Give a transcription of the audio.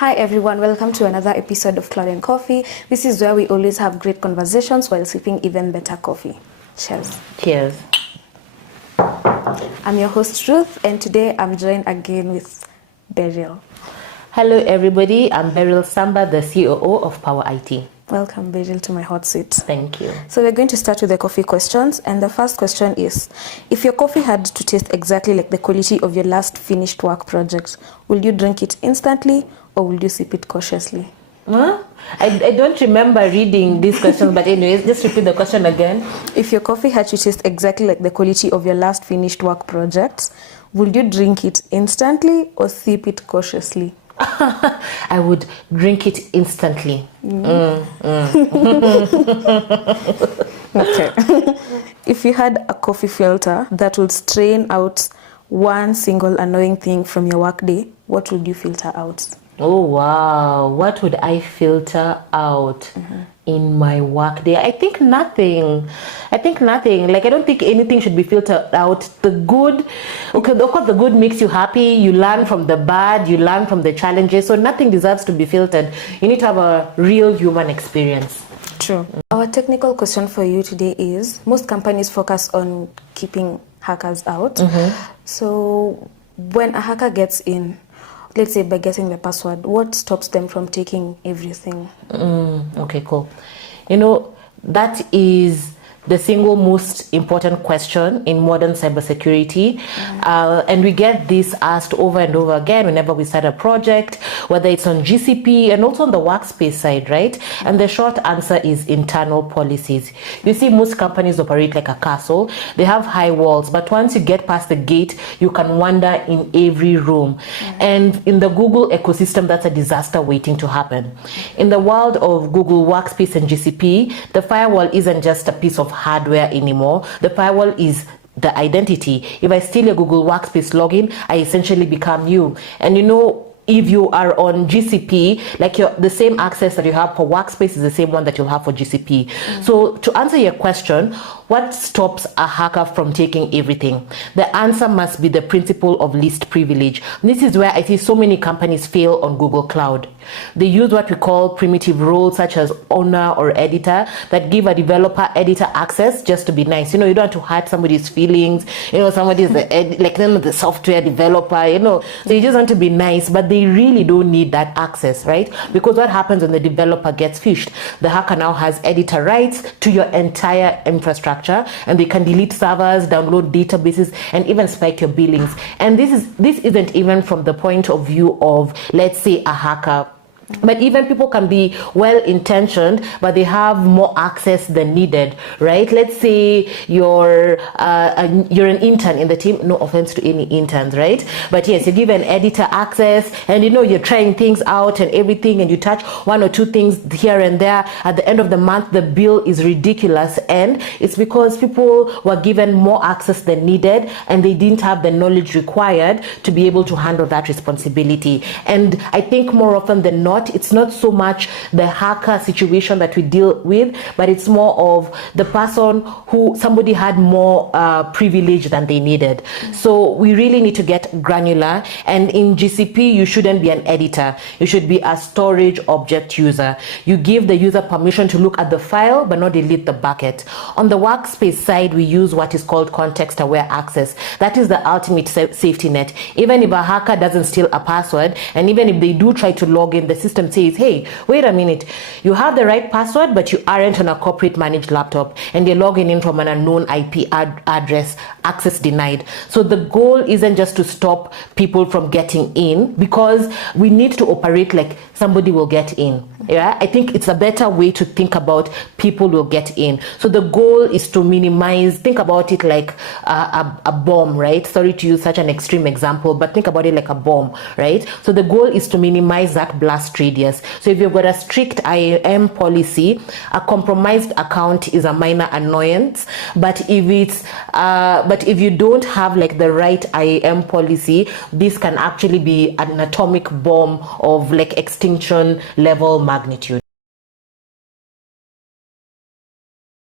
Hi everyone, welcome to another episode of Cloud and Coffee. This is where we always have great conversations while sipping even better coffee. Cheers. Cheers. I'm your host Ruth, and today I'm joined again with Beryl. Hello everybody, I'm Beryl Samba, the COO of Pawa IT. Welcome Beryl to my hot seat. Thank you. So we're going to start with the coffee questions, and the first question is, if your coffee had to taste exactly like the quality of your last finished work project, will you drink it instantly or will you sip it cautiously? Huh? I don't remember reading these questions, but anyways, just repeat the question again. If your coffee had to taste exactly like the quality of your last finished work project, will you drink it instantly or sip it cautiously? I would drink it instantly. Okay. If you had a coffee filter that would strain out one single annoying thing from your workday, what would you filter out? Oh wow, what would I filter out in my work day? I think nothing. Like, I don't think anything should be filtered out. The good, okay, of course the good makes you happy. You learn from the bad, you learn from the challenges. So nothing deserves to be filtered. You need to have a real human experience. True. Our technical question for you today is, most companies focus on keeping hackers out. So when a hacker gets in, let's say by getting the password, what stops them from taking everything? Okay, cool. You know, that is the single most important question in modern cybersecurity. And we get this asked over and over again whenever we start a project, whether it's on GCP and also on the workspace side, right? And the short answer is internal policies. You see, most companies operate like a castle. They have high walls, but once you get past the gate, you can wander in every room. And in the Google ecosystem, that's a disaster waiting to happen. In the world of Google Workspace and GCP, the firewall isn't just a piece of hardware anymore. The firewall is the identity. If I steal a Google Workspace login, I essentially become you. And you know, if you are on GCP, like the same access that you have for Workspace is the same one that you'll have for GCP. So to answer your question, what stops a hacker from taking everything? The answer must be the principle of least privilege. This is where I see so many companies fail on Google Cloud. They use what we call primitive roles such as owner or editor that give a developer editor access just to be nice. You know, you don't have to hurt somebody's feelings. You know, somebody is the software developer, you know. So you just want to be nice, but they really don't need that access, right? Because what happens when the developer gets phished? The hacker now has editor rights to your entire infrastructure, and they can delete servers, download databases, and even spike your billings. And this isn't even from the point of view of, let's say, a hacker. But even people can be well-intentioned, but they have more access than needed, right? Let's say you're an intern in the team. No offense to any interns, right? But yes, you give an editor access, and you know you're trying things out and everything, and you touch one or two things here and there. At the end of the month, the bill is ridiculous, and it's because people were given more access than needed, and they didn't have the knowledge required to be able to handle that responsibility. And I think more often than not, it's not so much the hacker situation that we deal with, but it's more of the person who somebody had more privilege than they needed. So we really need to get granular. And in GCP, you shouldn't be an editor. You should be a storage object user. You give the user permission to look at the file, but not delete the bucket. On the workspace side, we use what is called context-aware access. That is the ultimate safety net. Even if a hacker doesn't steal a password, and even if they do try to log in, the system says, hey, wait a minute, you have the right password, but you aren't on a corporate managed laptop, and you're logging in from an unknown IP address, access denied. So the goal isn't just to stop people from getting in, because we need to operate like somebody will get in. Yeah, I think it's a better way to think about people will get in. So the goal is to minimize, think about it like a bomb, right? Sorry to use such an extreme example, but think about it like a bomb, right? So the goal is to minimize that blast radius. So if you've got a strict IAM policy, a compromised account is a minor annoyance. But if you don't have like the right IAM policy, this can actually be an atomic bomb of like extinction level magnitude.